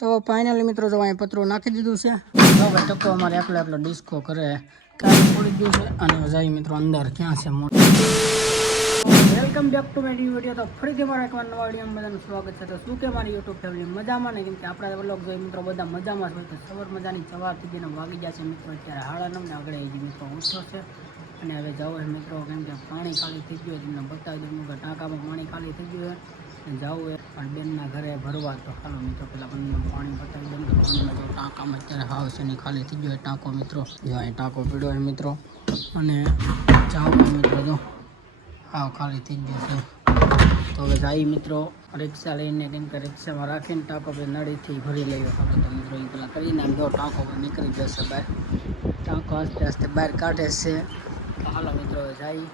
તો ફાઇનલી મિત્રો જો અહીં પતરું નાખી દીધું છે તો ભાઈ ટકો અમારે એકલો ડિસ્કો કરે કામ છોડી દીધું છે અને જાય મિત્રો અંદર ક્યાં છે મોટો welcome back to my new video. તો ફરીથી મારા એકવાર નવા વિડીયોમાં બધાનું સ્વાગત છે. તો શું કે મારી યુટ્યુબ ફેમિલી મજામાં ને કેમ કે આપણા વ્લોગ જોઈ મિત્રો બધા મજામાં જ હોય તો સવાર મજાની સવાર થઈ ગઈને વાગી જશે મિત્રો અત્યારે 9:30 ને આગળ હજી મિત્રો ઓછો છે અને હવે જાવ છે મિત્રો કેમ કે પાણી ખાલી થઈ ગયું તમને બતાવી દઉં કે ટાંકામાં પાણી ખાલી થઈ ગયું છે જવું એ પણ બેનના ઘરે ભરવા. તો હાલો મિત્રો પેલા પણ પાણી બતાવી દઉં તો પાણીમાં જો ટાંકામાં અત્યારે હાવ છે ને ખાલી થઈ ગયો ટાંકો મિત્રો જો અહીં ટાંકો પીડ્યો છે મિત્રો અને જાવ મિત્રો જો હાવ ખાલી થઈ ગયો છે. તો હવે જાય મિત્રો રિક્ષા લઈને કેમ કે રિક્ષામાં રાખીને ટાંકો પર નળીથી ભરી લઈએ હાલો તો મિત્રો એ પેલા કરીને આમ જો ટાંકો પર નીકળી જશે બહાર ટાંકો આસ્તે આસ્તે બહાર કાઢે છે. તો હાલો મિત્રો હવે જાય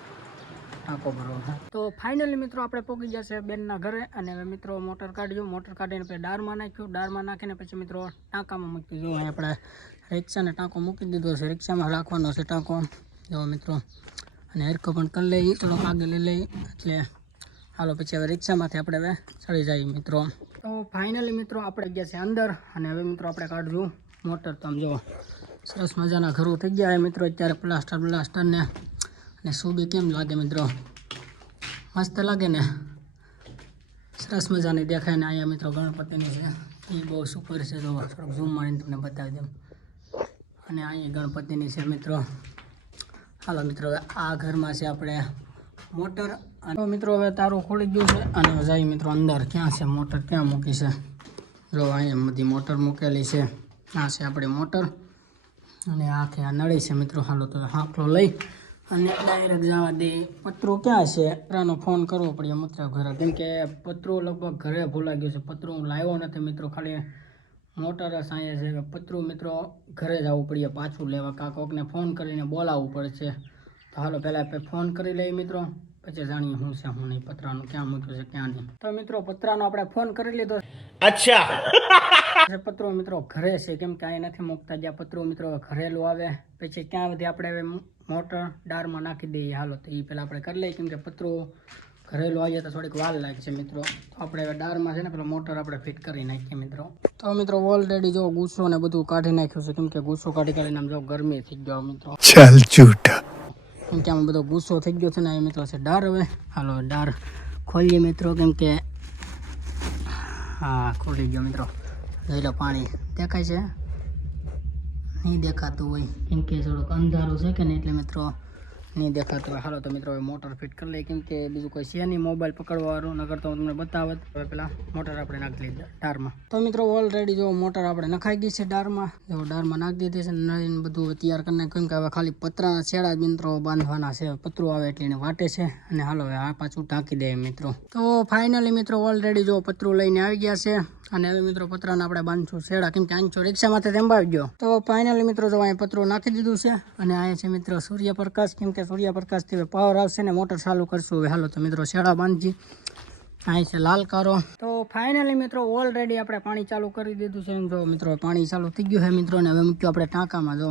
ટાંકો ભરવા. તો ફાઇનલી મિત્રો આપણે પહોંચી જશે બેનના ઘરે અને હવે મિત્રો મોટર કાઢ્યું મોટર કાઢીને પછી દાળમાં નાખ્યું દાળમાં નાખીને પછી મિત્રો ટાંકામાં મૂકી જો આપણે રિક્ષાને ટાંકો મૂકી દીધો છે રિક્ષામાં રાખવાનો છે ટાંકો જો મિત્રો અને હરખો પણ કરી લઈ થોડોક આગળ લઈ લઈ એટલે હાલો પછી હવે રિક્ષામાંથી આપણે હવે ચડી જઈએ મિત્રો. તો ફાઇનલી મિત્રો આપણે ગયા છે અંદર અને હવે મિત્રો આપણે કાઢશું મોટર. તો આમ જો સરસ મજાના ઘરો થઈ ગયા મિત્રો અત્યારે પ્લાસ્ટર ને અને સુબી કેમ લાગે મિત્રો મસ્ત લાગે ને સરસ મજાની દેખાય ને અહીંયા મિત્રો ગણપતિની છે એ બહુ સુપર છે તો થોડુંક ઝૂમ મારીને તમને બતાવી દઉં અને અહીંયા ગણપતિની છે મિત્રો. હાલો મિત્રો હવે આ ઘરમાં છે આપણે મોટર અને મિત્રો હવે તારું ખોલી ગયું છે અને જાય મિત્રો અંદર ક્યાં છે મોટર ક્યાં મૂકી છે જો અહીંયા બધી મોટર મૂકેલી છે આ છે આપણી મોટર અને આખે આ નળી છે મિત્રો. હાલો તો હાંકલો લઈ અને ડાયરેક્ટ જવા દે. પતરું ક્યાં છે પતરાનો ફોન કરવો પડે મિત્રો ઘરે કેમ કે પતરું લગભગ ઘરે ભૂલાઈ ગયું છે પતરું હું લાવ્યો નથી મિત્રો ખાલી મોટર સાંયે છે પતરું મિત્રો ઘરે જવું પડે પાછું લેવા કાકોકને ફોન કરીને બોલાવવું પડશે. તો હાલો પહેલાં ફોન કરી લઈએ મિત્રો પછી જાણીએ શું છે હું નહીં પતરાનું ક્યાં મૂક્યું છે ક્યાં નહીં. તો મિત્રો પતરાનો આપણે ફોન કરી લીધો. અચ્છા પતરું મિત્રો ઘરે છે કેમ કે અહીં નથી મૂકતા જ્યાં પતરું મિત્રો ઘરેલું આવે પછી ક્યાં બધી આપણે હવે મોટર દાળમાં નાખી દઈએ. હાલો તો એ પહેલાં આપણે કરી લઈએ કેમ કે પતરું ઘરેલું આવીએ તો થોડીક વાર લાગશે મિત્રો. તો આપણે હવે દાળમાં છે ને પેલા મોટર આપણે ફિટ કરી નાખીએ મિત્રો. તો મિત્રો ઓલરેડી જો ગુસ્સો ને બધું કાઢી નાખ્યું છે કેમ કે ગુસ્સો કાઢી કાઢીને આમ જો ગરમી થઈ ગયો મિત્રો ચાલ ચૂટા કેમ કે આમાં બધો ગુસ્સો થઈ ગયો છે ને એ મિત્રો છે દાળ. હવે હાલો દાળ ખોલીએ મિત્રો કેમ કે હા ખોલી ગયો મિત્રો જોઈ લો પાણી દેખાય છે નહીં દેખાતું હોય કેમ કે થોડુંક અંધારું છે કે નહીં એટલે મિત્રો નહીં દેખાતું હોય. હાલો તો મિત્રો હવે મોટર ફિટ કરી લઈએ કેમ કે બીજું કોઈ છે નહીં મોબાઈલ પકડવાનું નગર તો તમને બતાવત. હવે પેલા મોટર આપણે નાખી લીધી દાળમાં. તો મિત્રો ઓલરેડી જો મોટર આપણે નખાઈ ગઈ છે દાળમાં જો દાળમાં નાખી દીધી છે નળીને બધું તૈયાર કરી નાખ્યું કે હવે ખાલી પતરાના છેડા મિત્રો બાંધવાના છે પતરું આવે એટલે એને વાટે છે અને હાલો હવે આ પાછું ઢાંકી દઈએ મિત્રો. તો ફાઇનલી મિત્રો ઓલરેડી જો પતરું લઈને આવી ગયા છે અને હવે મિત્રો પતરાને આપણે બાંધશું છેડા કેમ કે આંચો રિક્ષામાંથી તેંબાવી ગયો. તો ફાઇનલી મિત્રો જો અહીં પતરું નાખી દીધું છે અને અહીંયા છે મિત્રો સૂર્યપ્રકાશ કેમ કે સૂર્યપ્રકાશથી પાવર આવશે ને મોટર ચાલુ કરશું. હવે હાલો તો મિત્રો છેડા બાંધજી અહીં છે લાલ કારો. તો ફાઇનલી મિત્રો ઓલરેડી આપણે પાણી ચાલુ કરી દીધું છે જો મિત્રો પાણી ચાલુ થઈ ગયું છે મિત્રો ને હવે મૂક્યું આપણે ટાંકામાં જો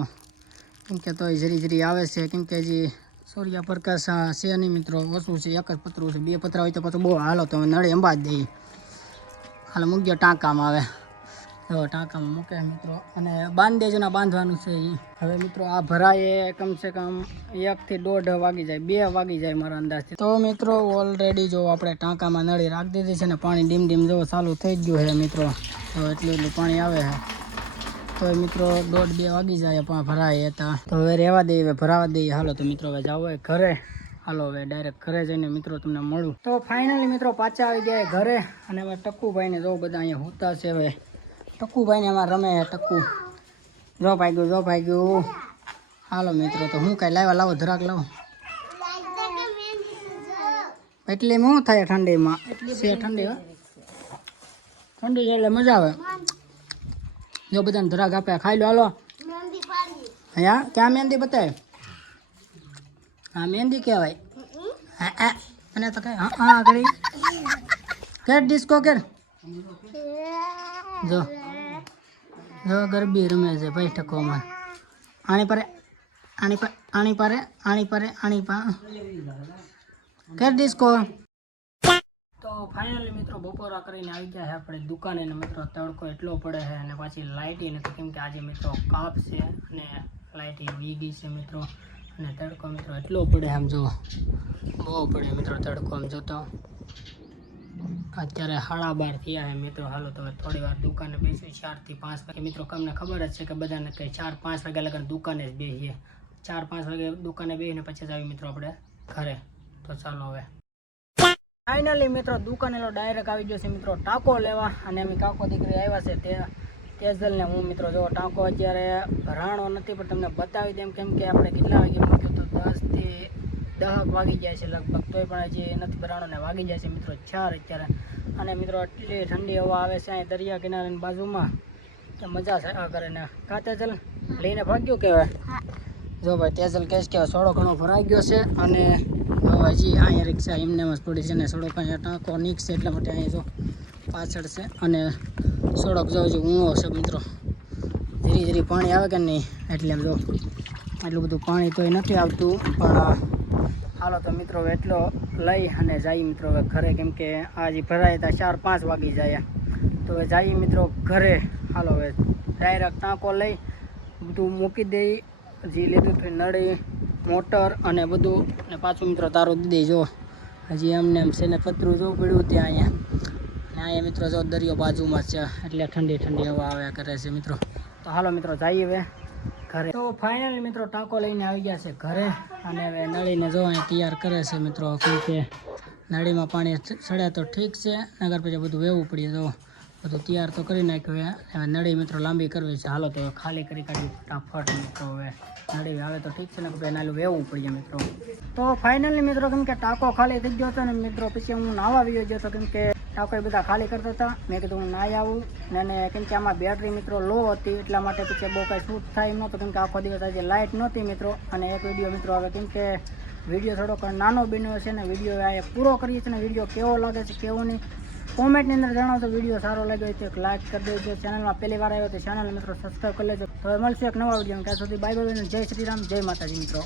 કેમ કે તો જરી આવે છે કેમ કે હજી સૂર્યપ્રકાશ છે નહીં મિત્રો ઓછું છે એક જ પતરું છે બે પતરા હોય તો પાછું બહુ હાલો તો નળે અંબા જ દઈએ. હાલ મૂક્યો ટાંકામાં હવે જો ટાંકામાં મૂકે મિત્રો અને બાંધેજના બાંધવાનું છે એ. હવે મિત્રો આ ભરાય કમસે કમ 1 થી 1.5 વાગી જાય 2 વાગી જાય મારા અંદાજથી. તો મિત્રો ઓલરેડી જો આપણે ટાંકામાં નળી રાખી દીધી છે ને પાણી ડીમ જો ચાલુ થઈ જ ગયું છે મિત્રો તો એટલું પાણી આવે છે તો મિત્રો 1.5-2 વાગી જાય પણ ભરાય હતા તો હવે રહેવા દઈએ હવે ભરાવા દઈએ. હાલો તો મિત્રો હવે જાવ ઘરે. હાલો હવે ડાયરેક્ટ ઘરે જઈને મિત્રો તમને મળું. તો ફાઇનલી મિત્રો પાછા આવી ગયા ઘરે અને હવે ટક્કુભાઈને જો બધા અહીંયા હોતા છે. હવે ટક્કુભાઈને એમાં રમે ટક્કુ જો ભાગ્યું. હાલો મિત્રો તો હું કાંઈ લાવો ધરાક લાવો એટલે શું થાય ઠંડીમાં છે ઠંડી છે એટલે મજા આવે જો બધાને ધરાક આપે ખાઈ લો. હાલો હા ક્યાં મહેંદી બતાવે હા મહેંદી કહેવાય હા અને તો કઈ હા આગળ કેર ડિસ્કો કેર જો જો ગરબી રમે છે ભાઈ ટકોમાં આણી પારે કેર ડિસ્કો. તો ફાઇનલી મિત્રો બપોરા કરીને આવી ગયા છે આપણે દુકાને ને મિત્રો તડકો એટલો પડે છે અને પાછી લાઇટ નથી કેમ કે આજે મિત્રો કાપ છે અને લાઇટ વીગી છે મિત્રો અને તડકો મિત્રો એટલો પડે આમ જો બહુ પડે મિત્રો તડકો આમ જોતો અત્યારે 12:30 થયા છે મિત્રો હાલો તો થોડી વાર દુકાને બેસી 4 થી 5 વાગે મિત્રો તમને ખબર જ છે કે બધાને કઈ 4-5 વાગ્યા લગન દુકાને જ બેસીએ 4-5 વાગે દુકાને બેસીને પછી જ આવી મિત્રો આપણે ઘરે તો ચાલો હવે ફાઇનલી મિત્રો દુકાનેલો ડાયરેક્ટ આવી ગયો છે મિત્રો ટાંકો લેવા અને અમે કાકો દીકરી આવ્યા છે તે તેજલને હું મિત્રો જો ટાંકો અત્યારે ભરાણો નથી પણ તમને બતાવી દઉં કેમ કે આપણે કેટલા વાગે મૂક્યો તો 10 થી 10 વાગી જાય છે લગભગ તોય પણ હજી નથી ભરાણો ને વાગી જાય છે મિત્રો 4 અત્યારે અને મિત્રો એટલી ઠંડી હવા આવે છે અહીં દરિયા કિનારાની બાજુમાં કે મજા છે આ કરે ને કા તેજલ લઈને ભાગ્યો કહેવાય જો ભાઈ તેજલ કહેશ કે સોડો ઘણો ભરાઈ ગયો છે અને હજી અહીંયા રિક્ષા એમને જ પડી છે ને સડક અહીંયા ટાંકો નીકળશે એટલા માટે અહીંયા જો પાછળ છે અને સડક જો હજી ઊંઘો છે મિત્રો ધીરે ધીરે પાણી આવે કે નહીં એટલે એમ જો એટલું બધું પાણી તોય નથી આવતું પણ હાલો તો મિત્રો હવે એટલો લઈ અને જઈએ મિત્રો હવે ઘરે કેમ કે આજે ભરાય હતા 4-5 વાગી જાય તો હવે જઈએ મિત્રો ઘરે હાલો હવે ડાયરેક્ટ ટાંકો લઈ બધું મૂકી દઈ જે લીધું હતું નળી મોટર અને બધું ને પાછું મિત્રો તારો દીધી જો હજી એમને એમ છે ને પતરું જોવું પડ્યું ત્યાં અહીંયા અને અહીંયા મિત્રો જો દરિયો બાજુમાં છે એટલે ઠંડી ઠંડી હવા આવ્યા કરે છે મિત્રો તો હાલો મિત્રો જઈએ હવે ઘરે તો ફાઇનલી મિત્રો ટાંકો લઈને આવી ગયા છે ઘરે અને હવે નળીને જો અહીં તૈયાર કરે છે મિત્રો કેમ કે નળીમાં પાણી સડ્યા તો ઠીક છે નગર પછી બધું વેવું પડીએ તો બધું તૈયાર તો કરી નાખ્યું હવે નળી મિત્રો લાંબી કરવી છે હાલો તો ખાલી કરી કાઢી ફટાફટ મિત્રો હવે નળી આવે તો ઠીક છે ને પછી નાલું વેવું પડીએ મિત્રો તો ફાઇનલી મિત્રો કેમ કે ટાંકો ખાલી થઈ ગયો હતો ને મિત્રો પછી હું નાવા આવી ગયો હતો કેમ કે ટાંકો એ બધા ખાલી કરતા હતા મેં કીધું હું નાહી આવું અને કેમ કે આમાં બેટરી મિત્રો લો હતી એટલા માટે પછી બહુ કાંઈ શૂટ થાય એમ નહોતું કેમ કે આખો દિવસ આજે લાઇટ નહોતી મિત્રો અને એક વિડીયો મિત્રો હવે કેમ કે વિડીયો થોડોક નાનો બન્યો છે ને વિડીયો આ પૂરો કરીએ છીએ ને વિડીયો કેવો લાગે છે કેવો નહીં કોમેન્ટની અંદર જણાવો તો વિડીયો સારો લાગ્યો તો એક લાઇક કરી દેજો ચેનલમાં પહેલી વાર આવ્યો તો ચેનલ મિત્રો સબસ્ક્રાઈબ કરી લેજો તો મળશે એક નવા વિડીયો ત્યાં સુધી બાય બાય જય શ્રી રામ જય માતાજી મિત્રો